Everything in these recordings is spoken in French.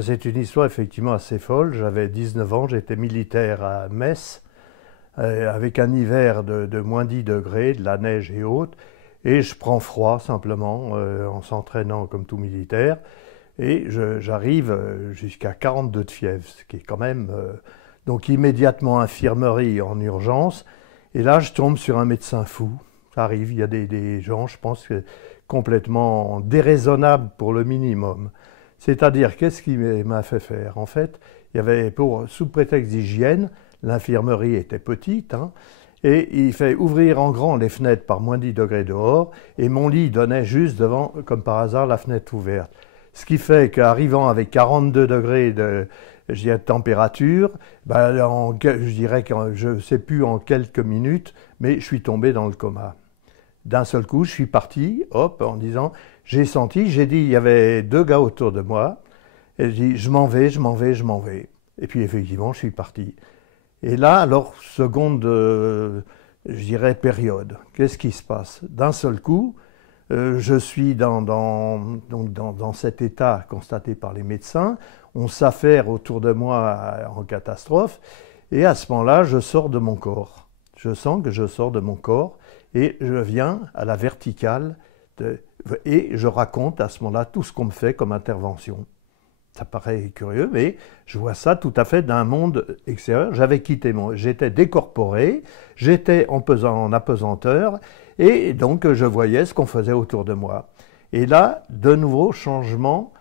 C'est une histoire effectivement assez folle. J'avais 19 ans, j'étais militaire à Metz, avec un hiver de moins 10 degrés, de la neige et autres. Et je prends froid simplement en s'entraînant comme tout militaire. Et j'arrive jusqu'à 42 de fièvre, ce qui est quand même... donc immédiatement infirmerie en urgence. Et là, je tombe sur un médecin fou. Ça arrive, il y a des gens, je pense, complètement déraisonnables pour le minimum. C'est-à-dire, qu'est-ce qui m'a fait faire? En fait, il y avait, sous prétexte d'hygiène, l'infirmerie était petite, hein, et il fait ouvrir en grand les fenêtres par moins 10 degrés dehors, et mon lit donnait juste devant, comme par hasard, la fenêtre ouverte. Ce qui fait qu'arrivant avec 42 degrés de température, ben, je dirais que je ne sais plus en quelques minutes, mais je suis tombé dans le coma. D'un seul coup, je suis parti, hop, en disant, j'ai senti, j'ai dit, il y avait deux gars autour de moi, et je dis, je m'en vais, je m'en vais, je m'en vais. Et puis effectivement, je suis parti. Et là, alors, seconde, je dirais, période, qu'est-ce qui se passe? D'un seul coup, je suis dans cet état constaté par les médecins, on s'affaire autour de moi en catastrophe, et à ce moment-là, je sors de mon corps. Je sens que je sors de mon corps, et je viens à la verticale, et je raconte à ce moment-là tout ce qu'on me fait comme intervention. Ça paraît curieux, mais je vois ça tout à fait d'un monde extérieur. J'avais quitté j'étais décorporé, j'étais en apesanteur, et donc je voyais ce qu'on faisait autour de moi. Et là, de nouveau, changement,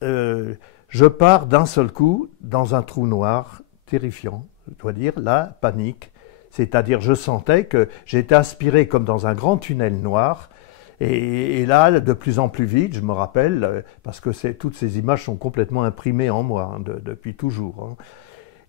je pars d'un seul coup dans un trou noir terrifiant, je dois dire, la panique. C'est-à-dire, je sentais que j'étais aspiré comme dans un grand tunnel noir. Et là, de plus en plus vite, je me rappelle, parce que toutes ces images sont complètement imprimées en moi, hein, depuis toujours. Hein.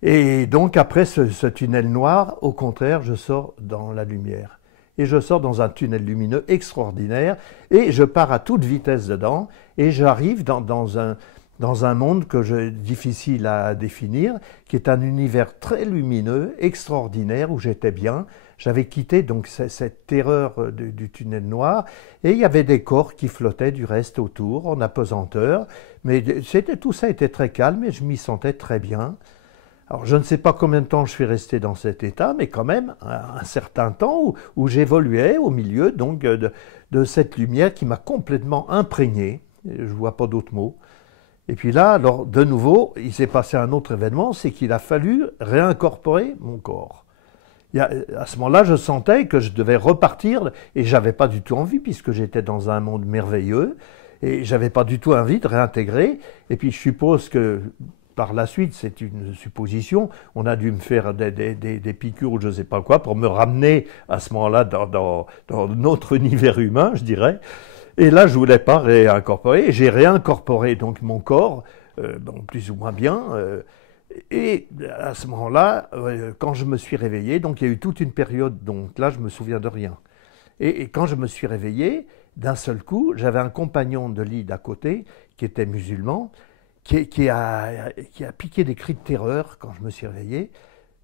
Et donc, après ce tunnel noir, au contraire, je sors dans la lumière. Et je sors dans un tunnel lumineux extraordinaire, et je pars à toute vitesse dedans, et j'arrive dans un monde difficile à définir, qui est un univers très lumineux, extraordinaire, où j'étais bien. J'avais quitté donc cette terreur du tunnel noir, et il y avait des corps qui flottaient du reste autour, en apesanteur, mais tout ça était très calme, et je m'y sentais très bien. Alors je ne sais pas combien de temps je suis resté dans cet état, mais quand même un certain temps où j'évoluais au milieu donc de cette lumière qui m'a complètement imprégné, je ne vois pas d'autres mots. Et puis là, alors, de nouveau, il s'est passé un autre événement, c'est qu'il a fallu réincorporer mon corps. À ce moment-là, je sentais que je devais repartir, et je n'avais pas du tout envie, puisque j'étais dans un monde merveilleux, et je n'avais pas du tout envie de réintégrer. Et puis je suppose que, par la suite, c'est une supposition, on a dû me faire des piqûres ou je ne sais pas quoi, pour me ramener à ce moment-là dans notre univers humain, je dirais. Et là, je ne voulais pas réincorporer. J'ai réincorporé donc mon corps, bon, plus ou moins bien. Et à ce moment-là, quand je me suis réveillé, donc il y a eu toute une période, donc là, je me souviens de rien. Et quand je me suis réveillé, d'un seul coup, j'avais un compagnon de lit d'à côté qui était musulman, qui a piqué des cris de terreur quand je me suis réveillé,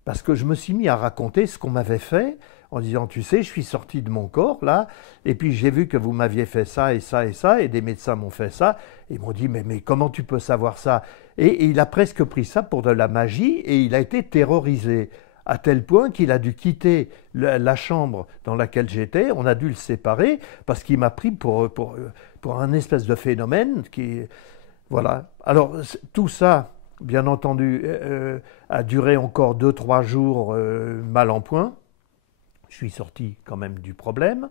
parce que je me suis mis à raconter ce qu'on m'avait fait, en disant, tu sais, je suis sorti de mon corps, là, et puis j'ai vu que vous m'aviez fait ça et ça et ça, et des médecins m'ont fait ça, et ils m'ont dit, mais comment tu peux savoir ça? Et il a presque pris ça pour de la magie, et il a été terrorisé, à tel point qu'il a dû quitter la chambre dans laquelle j'étais, on a dû le séparer, parce qu'il m'a pris pour un espèce de phénomène qui... Voilà. Alors, tout ça, bien entendu, a duré encore 2-3 jours mal en point. Je suis sorti quand même du problème.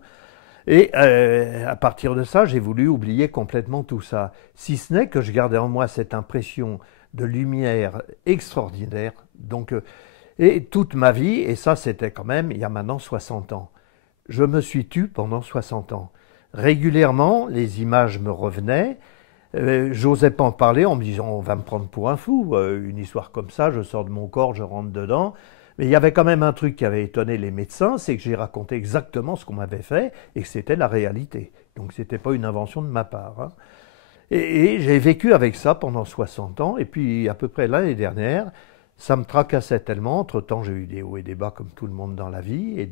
Et à partir de ça, j'ai voulu oublier complètement tout ça. Si ce n'est que je gardais en moi cette impression de lumière extraordinaire. Donc, et toute ma vie, et ça c'était quand même il y a maintenant 60 ans. Je me suis tu pendant 60 ans. Régulièrement, les images me revenaient. J'osais pas en parler en me disant on va me prendre pour un fou, une histoire comme ça, je sors de mon corps, je rentre dedans. Mais il y avait quand même un truc qui avait étonné les médecins, c'est que j'ai raconté exactement ce qu'on m'avait fait et que c'était la réalité. Donc c'était pas une invention de ma part. Hein. Et j'ai vécu avec ça pendant 60 ans et puis à peu près l'année dernière, ça me tracassait tellement. Entre-temps, j'ai eu des hauts et des bas comme tout le monde dans la vie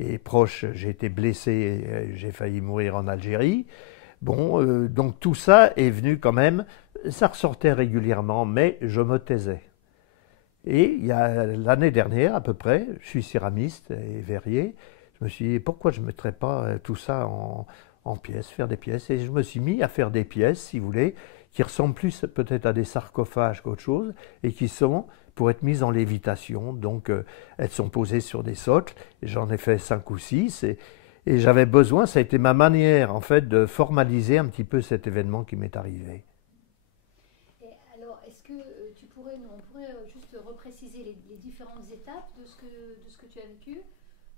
et proches, j'ai été blessé, j'ai failli mourir en Algérie. Bon, donc tout ça est venu quand même, ça ressortait régulièrement, mais je me taisais. Et il y a l'année dernière à peu près, je suis céramiste et verrier, je me suis dit pourquoi je ne mettrais pas tout ça en pièces, faire des pièces. Et je me suis mis à faire des pièces, si vous voulez, qui ressemblent plus peut-être à des sarcophages qu'autre chose, et qui sont pour être mises en lévitation. Donc elles sont posées sur des socles, j'en ai fait 5 ou 6, et j'avais besoin, ça a été ma manière en fait de formaliser un petit peu cet événement qui m'est arrivé. Et alors, est-ce que on pourrait juste repréciser les différentes étapes de ce que tu as vécu.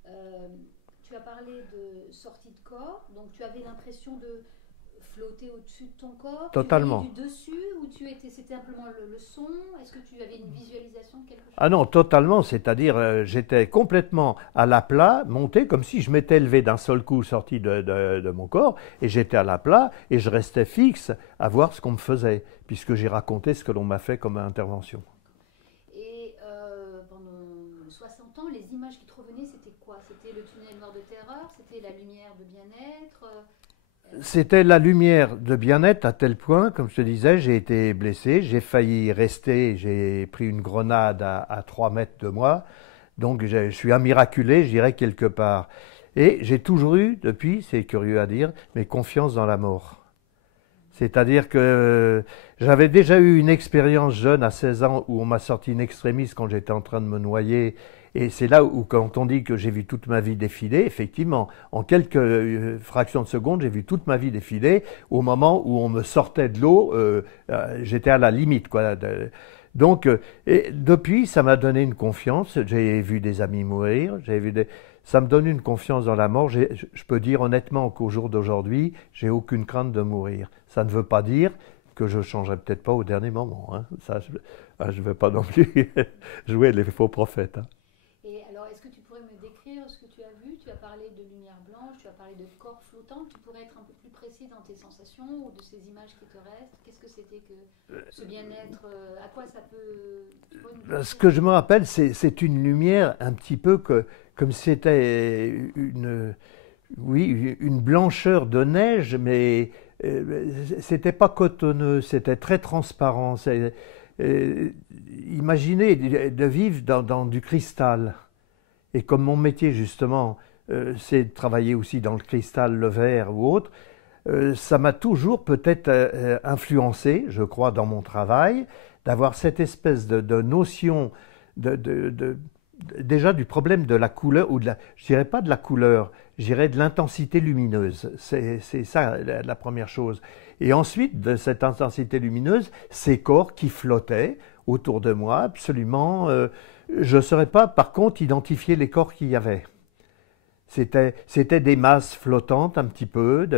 Euh, Tu as parlé de sortie de corps, donc tu avais l'impression de flotter au-dessus de ton corps. Tu voyais Totalement. du dessus ou c'était simplement le son. Est-ce que tu avais une visualisation de quelque Ah chose? non, totalement, c'est-à-dire j'étais complètement à la plat, monté comme si je m'étais levé d'un seul coup sorti de mon corps, et j'étais à la plat et je restais fixe à voir ce qu'on me faisait, puisque j'ai raconté ce que l'on m'a fait comme intervention. Et pendant 60 ans, les images qui te revenaient, c'était quoi? C'était le tunnel noir de terreur? C'était la lumière de bien-être? C'était la lumière de bien-être à tel point, comme je te disais, j'ai été blessé, j'ai failli rester, j'ai pris une grenade à 3 mètres de moi, donc je suis un miraculé, je dirais, quelque part. Et j'ai toujours eu, depuis, c'est curieux à dire, mais confiance dans la mort. C'est-à-dire que j'avais déjà eu une expérience jeune à 16 ans où on m'a sorti une extrémiste quand j'étais en train de me noyer. Et c'est là où, quand on dit que j'ai vu toute ma vie défiler, effectivement, en quelques fractions de secondes, j'ai vu toute ma vie défiler. Au moment où on me sortait de l'eau, j'étais à la limite, quoi. Donc, et depuis, ça m'a donné une confiance. J'ai vu des amis mourir, ça me donne une confiance dans la mort. Je peux dire honnêtement qu'au jour d'aujourd'hui, j'ai aucune crainte de mourir. Ça ne veut pas dire que je ne changerai peut-être pas au dernier moment, hein. Ça, je ne veux pas non plus jouer les faux prophètes, hein. Et alors, est-ce que tu pourrais me décrire ce que tu as vu? Tu as parlé de lumière blanche, tu as parlé de corps flottant. Tu pourrais être un peu plus précis dans tes sensations ou de ces images qui te restent? Qu'est-ce que c'était que ce bien-être? À quoi ça peut... Tu pourrais nous Ce décrire? que je me rappelle, c'est une lumière un petit peu comme si c'était oui, une blancheur de neige, mais c'était pas cotonneux, c'était très transparent. Euh, Imaginez de vivre dans du cristal. Et comme mon métier, justement, c'est de travailler aussi dans le cristal, le verre ou autre, ça m'a toujours peut-être influencé, je crois, dans mon travail, d'avoir cette espèce de notion de, de- de- déjà du problème de la couleur, ou je dirais pas de la couleur, je dirais de l'intensité lumineuse. C'est ça la première chose. Et ensuite, de cette intensité lumineuse, ces corps qui flottaient autour de moi, absolument. Je ne saurais pas, par contre, identifier les corps qu'il y avait. C'était des masses flottantes un petit peu,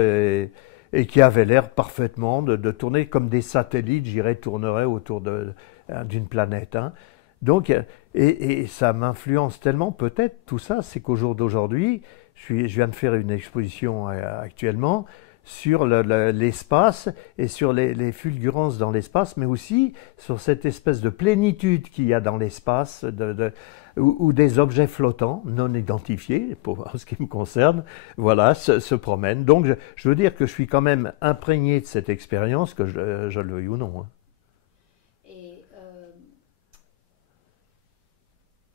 et qui avaient l'air parfaitement de tourner comme des satellites, j'irais, tourneraient autour d'une planète, hein. Donc, et ça m'influence tellement, peut-être, tout ça, c'est qu'au jour d'aujourd'hui, je viens de faire une exposition actuellement sur l'espace et sur les fulgurances dans l'espace, mais aussi sur cette espèce de plénitude qu'il y a dans l'espace, où des objets flottants, non identifiés, pour ce qui me concerne, voilà, se promènent. Donc je veux dire que je suis quand même imprégné de cette expérience, que je le veuille ou non, hein. Et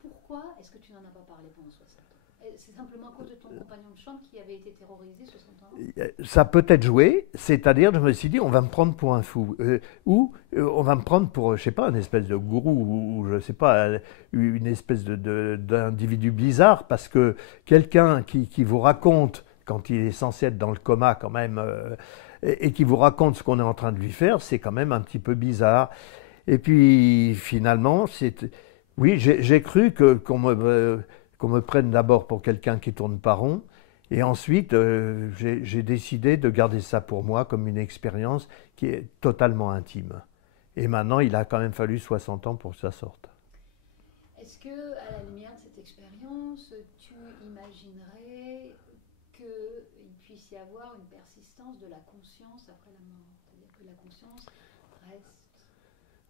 pourquoi est-ce que tu n'en as pas parlé pendant 60 ans? C'est simplement à cause de ton compagnon de chambre qui avait été terrorisé 60 ans avant? Ça peut être joué, c'est-à-dire, je me suis dit, on va me prendre pour un fou, ou on va me prendre pour, je sais pas, une espèce de gourou, ou je sais pas, une espèce d'individu bizarre, parce que quelqu'un qui vous raconte, quand il est censé être dans le coma quand même, et qui vous raconte ce qu'on est en train de lui faire, c'est quand même un petit peu bizarre. Et puis, finalement, oui, j'ai cru qu'on me prenne d'abord pour quelqu'un qui tourne pas rond. Et ensuite, j'ai décidé de garder ça pour moi comme une expérience qui est totalement intime. Et maintenant, il a quand même fallu 60 ans pour que ça sorte. Est-ce que, à la lumière de cette expérience, tu imaginerais qu'il puisse y avoir une persistance de la conscience après la mort? C'est-à-dire que la conscience reste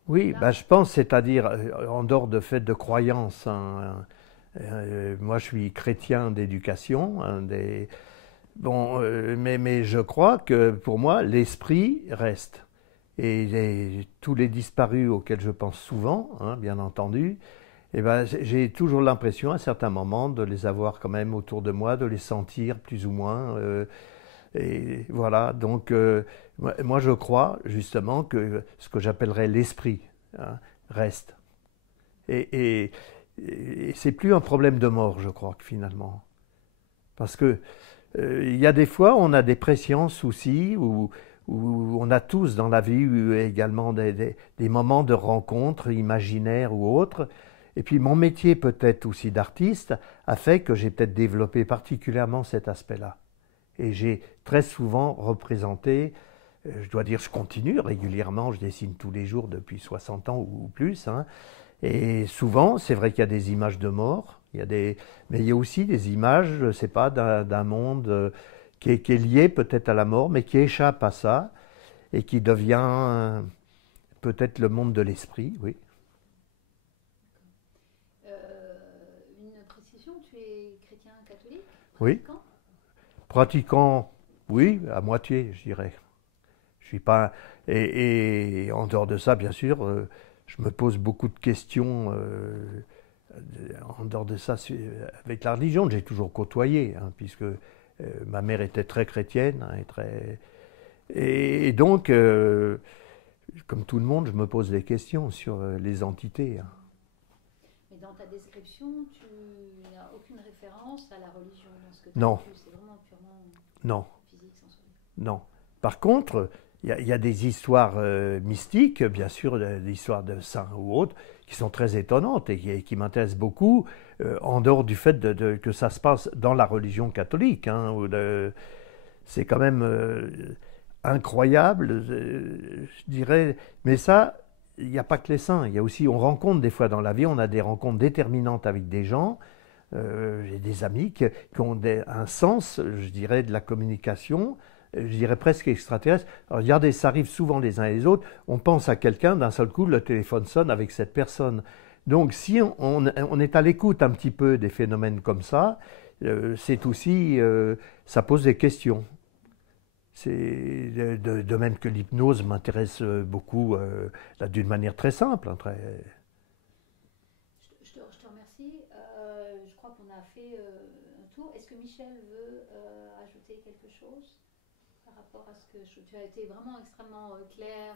Oui, là? bah, je pense, c'est-à-dire, en dehors de fait de croyance, hein, moi je suis chrétien d'éducation, hein, Bon, mais je crois que pour moi, l'esprit reste. Tous les disparus auxquels je pense souvent, hein, bien entendu, eh ben, j'ai toujours l'impression à certains moments de les avoir quand même autour de moi, de les sentir plus ou moins. Et voilà, donc moi je crois justement que ce que j'appellerais l'esprit, hein, reste. Et, et, et c'est plus un problème de mort, je crois, que finalement. Parce que il y a des fois, on a des presciences aussi, où on a tous dans la vie eu également des moments de rencontres imaginaires ou autres. Et puis mon métier peut-être aussi d'artiste a fait que j'ai peut-être développé particulièrement cet aspect-là. Et j'ai très souvent représenté, je dois dire, je continue régulièrement, je dessine tous les jours depuis 60 ans ou plus, hein. Et souvent, c'est vrai qu'il y a des images de mort, mais il y a aussi des images, je ne sais pas, d'un monde qui est lié peut-être à la mort, mais qui échappe à ça et qui devient peut-être le monde de l'esprit, oui. Une précision, tu es chrétien catholique, Oui. pratiquant? Pratiquant, oui, à moitié, je dirais. Je suis pas. Et en dehors de ça, bien sûr, je me pose beaucoup de questions. En dehors de ça, avec la religion, que j'ai toujours côtoyé, hein, puisque ma mère était très chrétienne, hein, et donc, comme tout le monde, je me pose des questions sur les entités, hein. Mais dans ta description, tu n'as aucune référence à la religion dans ce que tu as Non, vécu. C'est vraiment purement non, physique, sensoriel. non. Par contre, il y a des histoires mystiques, bien sûr, des histoires de saints ou autres, qui sont très étonnantes et qui m'intéressent beaucoup, en dehors du fait que ça se passe dans la religion catholique, hein, c'est quand même incroyable, je dirais. Mais ça, il n'y a pas que les saints. Il y a aussi, on rencontre des fois dans la vie, on a des rencontres déterminantes avec des gens. J'ai des amis qui ont un sens, je dirais, de la communication, je dirais presque extraterrestre. Alors, regardez, ça arrive souvent les uns et les autres. On pense à quelqu'un, d'un seul coup, le téléphone sonne avec cette personne. Donc, si on est à l'écoute un petit peu des phénomènes comme ça, c'est aussi, ça pose des questions. C'est de même que l'hypnose m'intéresse beaucoup, d'une manière très simple, hein, Je te remercie. Je crois qu'on a fait un tour. Est-ce que Michel veut ajouter quelque chose par rapport à ce que tu as été vraiment extrêmement clair,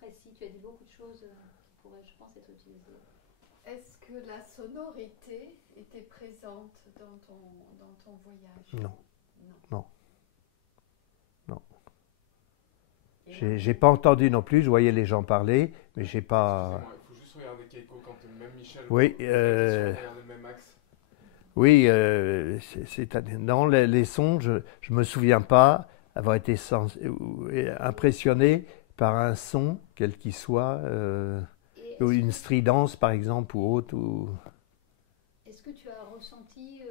précis. Tu as dit beaucoup de choses qui pourraient, je pense, être utilisées. Est-ce que la sonorité était présente dans ton voyage? Non. Non. Non. Non. J'ai pas entendu non plus, je voyais les gens parler, mais j'ai pas. Excusez-moi, il faut juste regarder Keiko quand même Michel. Oui, regarder le même axe. oui, non, les sons, je me souviens pas avoir été impressionné par un son, quel qu'il soit, ou une stridence par exemple ou autre. Est-ce que tu as ressenti,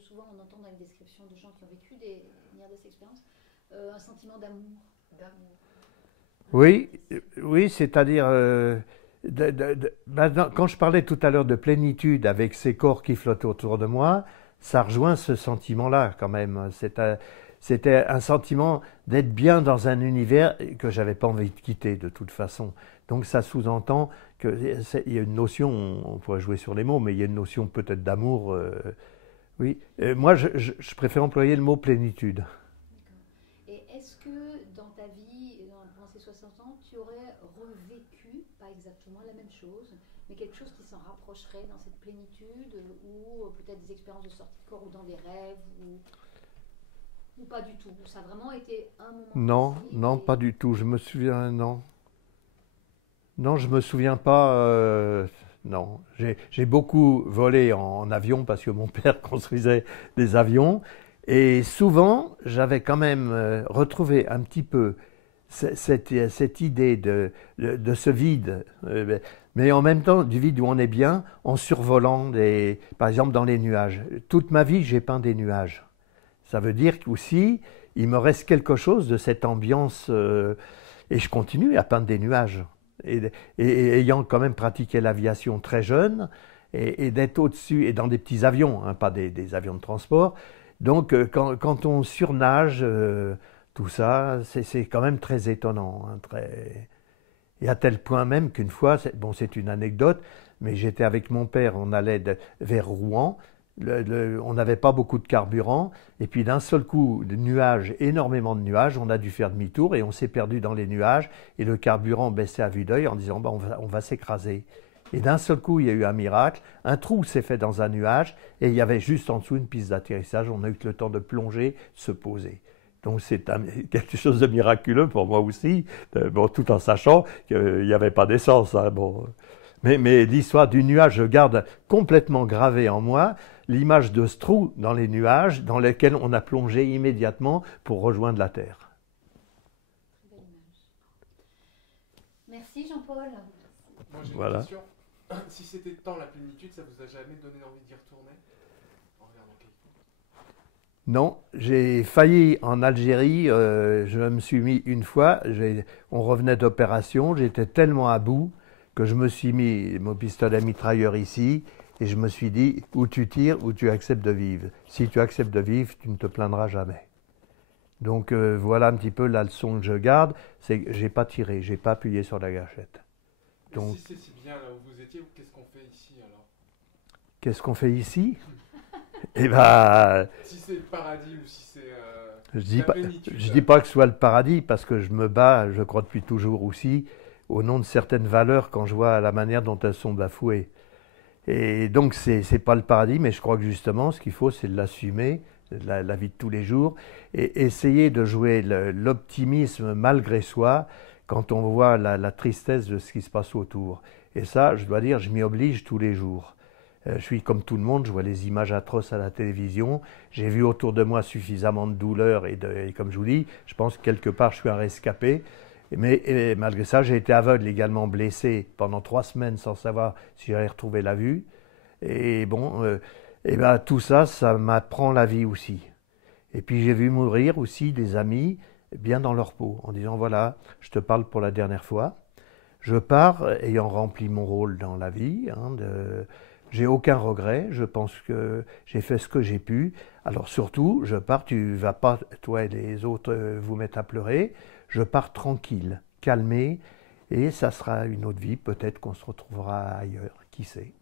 souvent on entend dans les descriptions de gens qui ont vécu des expériences, un sentiment d'amour? Oui, oui, c'est-à-dire, quand je parlais tout à l'heure de plénitude avec ces corps qui flottaient autour de moi, ça rejoint ce sentiment-là quand même. C'était un sentiment d'être bien dans un univers que j'avais pas envie de quitter de toute façon. Donc ça sous-entend qu'il y a une notion, on pourrait jouer sur les mots, mais il y a une notion peut-être d'amour. Oui. Moi, je préfère employer le mot plénitude. Et est-ce que dans ta vie, pendant ces 60 ans, tu aurais revécu, pas exactement la même chose, mais quelque chose qui s'en rapprocherait dans cette plénitude, ou peut-être des expériences de sortie de corps, ou dans des rêves, ou pas du tout? Ça a vraiment été un moment Non, précis non, pas du tout. Je me souviens, non. Non, je me souviens pas. Non, j'ai beaucoup volé en avion parce que mon père construisait des avions. Et souvent, j'avais quand même retrouvé un petit peu cette idée de ce vide, mais en même temps du vide où on est bien, en survolant, par exemple dans les nuages. Toute ma vie, j'ai peint des nuages. Ça veut dire qu'aussi, il me reste quelque chose de cette ambiance, et je continue à peindre des nuages. Et ayant quand même pratiqué l'aviation très jeune, et d'être au-dessus, et dans des petits avions, hein, pas des avions de transport. Donc quand on surnage, tout ça, c'est quand même très étonnant. Hein, et à tel point même qu'une fois, bon, c'est une anecdote, mais j'étais avec mon père, on allait vers Rouen, on n'avait pas beaucoup de carburant, et puis d'un seul coup, de nuages, énormément de nuages, on a dû faire demi-tour et on s'est perdu dans les nuages, et le carburant baissait à vue d'œil en disant bah, on va s'écraser. Et d'un seul coup, il y a eu un miracle, un trou s'est fait dans un nuage, et il y avait juste en dessous une piste d'atterrissage, on a eu le temps de plonger, se poser. Donc c'est quelque chose de miraculeux pour moi aussi, bon, tout en sachant qu'il n'y avait pas d'essence. Hein, bon. Mais l'histoire du nuage, je garde complètement gravé en moi l'image de ce trou dans les nuages dans lequel on a plongé immédiatement pour rejoindre la Terre. Très belle image. Merci Jean-Paul. Moi j'ai Voilà. une question. Si c'était tant la plénitude, ça vous a jamais donné envie d'y retourner en regardant Keiko? Non, j'ai failli en Algérie, je me suis mis une fois, on revenait d'opération, j'étais tellement à bout que je me suis mis mon pistolet mitrailleur ici et je me suis dit, ou tu tires ou tu acceptes de vivre. Si tu acceptes de vivre, tu ne te plaindras jamais. Donc voilà un petit peu la leçon que je garde, c'est que j'ai pas tiré, j'ai pas appuyé sur la gâchette. Mais Donc, si c'est si bien là où vous étiez, qu'est-ce qu'on fait ici alors? qu'est-ce qu'on fait ici? Eh ben, Si c'est le paradis ou si c'est je dis la pas, plénitude. je dis pas que ce soit le paradis parce que je me bats, je crois depuis toujours aussi, au nom de certaines valeurs quand je vois la manière dont elles sont bafouées. Et donc c'est pas le paradis, mais je crois que justement ce qu'il faut c'est de l'assumer, la vie de tous les jours, et essayer de jouer l'optimisme malgré soi quand on voit la tristesse de ce qui se passe autour. Et ça, je dois dire, je m'y oblige tous les jours. Je suis comme tout le monde, je vois les images atroces à la télévision, j'ai vu autour de moi suffisamment de douleur et comme je vous dis, je pense que quelque part je suis un rescapé. Mais malgré ça, j'ai été aveugle, également blessé pendant 3 semaines sans savoir si j'allais retrouver la vue. Et bon, et ben, tout ça, ça m'apprend la vie aussi. Et puis j'ai vu mourir aussi des amis bien dans leur peau, en disant voilà, je te parle pour la dernière fois. Je pars ayant rempli mon rôle dans la vie. J'ai aucun regret, je pense que j'ai fait ce que j'ai pu. Alors surtout, je pars, tu vas pas, toi et les autres, vous mettre à pleurer. Je pars tranquille, calmé, et ça sera une autre vie, peut-être qu'on se retrouvera ailleurs, qui sait.